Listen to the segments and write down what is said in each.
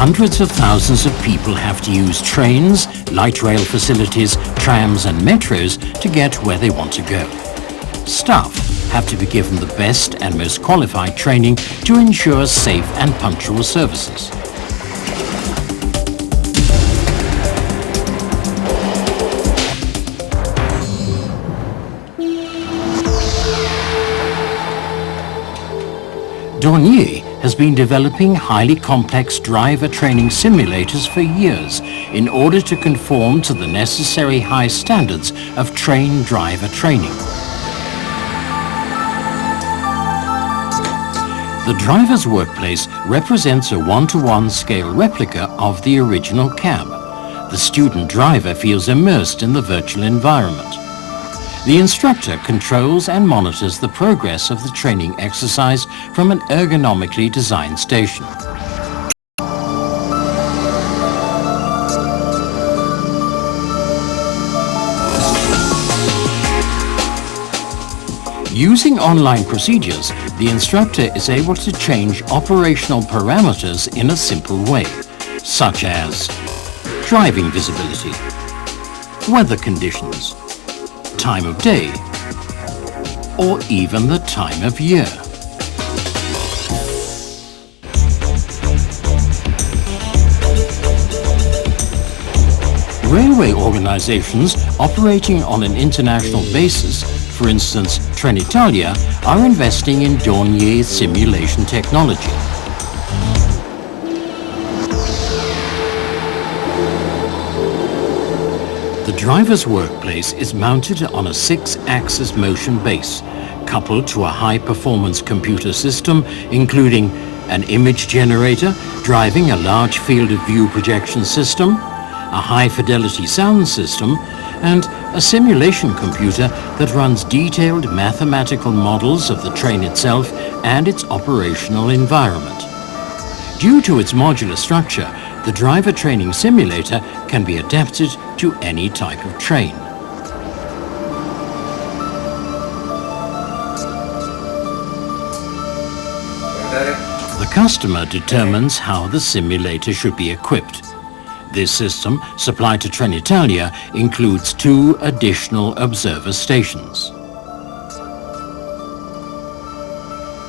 Hundreds of thousands of people have to use trains, light rail facilities, trams and metros to get where they want to go. Staff have to be given the best and most qualified training to ensure safe and punctual services. Dornier has been developing highly complex driver training simulators for years in order to conform to the necessary high standards of train driver training. The driver's workplace represents a one-to-one scale replica of the original cab. The student driver feels immersed in the virtual environment. The instructor controls and monitors the progress of the training exercise from an ergonomically designed station. Using online procedures, the instructor is able to change operational parameters in a simple way, such as driving visibility, weather conditions, time of day, or even the time of year. Railway organizations operating on an international basis, for instance Trenitalia, are investing in Dornier simulation technology. The driver's workplace is mounted on a 6-axis motion base, coupled to a high-performance computer system including an image generator driving a large field of view projection system, a high-fidelity sound system, and a simulation computer that runs detailed mathematical models of the train itself and its operational environment. Due to its modular structure, the driver training simulator can be adapted to any type of train. The customer determines how the simulator should be equipped. This system, supplied to Trenitalia, includes 2 additional observer stations.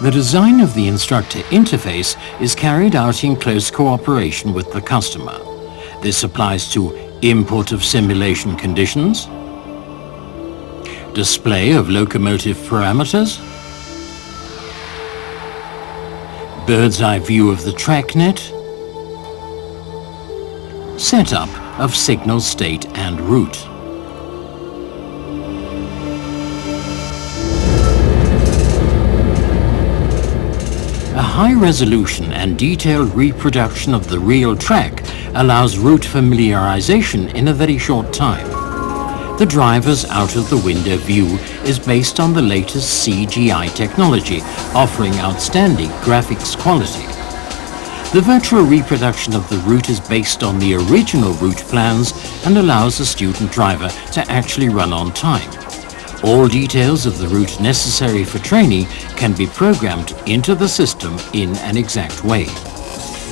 The design of the instructor interface is carried out in close cooperation with the customer. This applies to input of simulation conditions, display of locomotive parameters, bird's eye view of the track net, setup of signal state and route. A high-resolution and detailed reproduction of the real track allows route familiarization in a very short time. The driver's out-of-the-window view is based on the latest CGI technology, offering outstanding graphics quality. The virtual reproduction of the route is based on the original route plans and allows the student driver to actually run on time. All details of the route necessary for training can be programmed into the system in an exact way.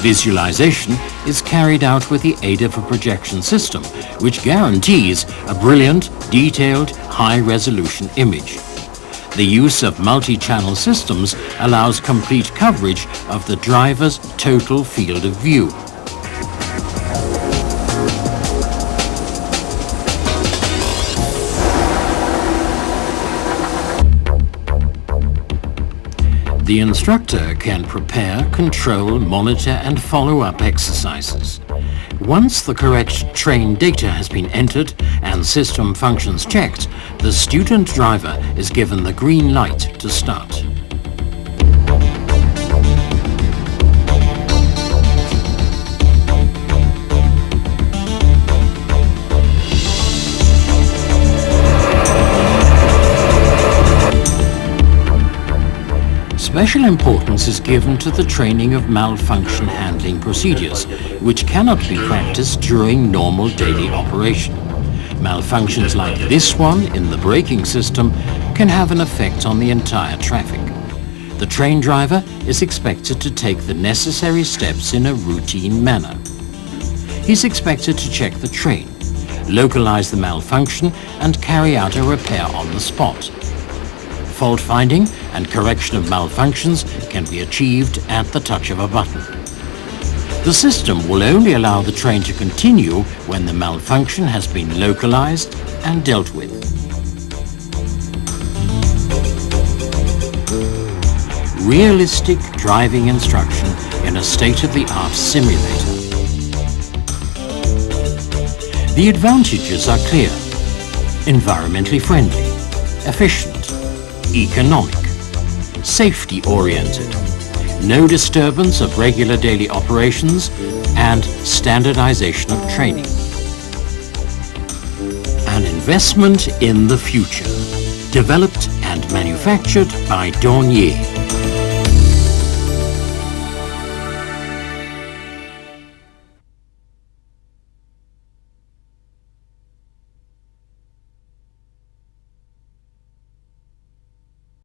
Visualization is carried out with the aid of a projection system, which guarantees a brilliant, detailed, high-resolution image. The use of multi-channel systems allows complete coverage of the driver's total field of view. The instructor can prepare, control, monitor and follow up exercises. Once the correct train data has been entered and system functions checked, the student driver is given the green light to start. Special importance is given to the training of malfunction handling procedures, which cannot be practiced during normal daily operation. Malfunctions like this one in the braking system can have an effect on the entire traffic. The train driver is expected to take the necessary steps in a routine manner. He's expected to check the train, localize the malfunction, and carry out a repair on the spot. Fault finding and correction of malfunctions can be achieved at the touch of a button. The system will only allow the train to continue when the malfunction has been localized and dealt with. Realistic driving instruction in a state-of-the-art simulator. The advantages are clear: environmentally friendly, efficient, economic, safety-oriented, no disturbance of regular daily operations, and standardization of training. An investment in the future. Developed and manufactured by Dornier.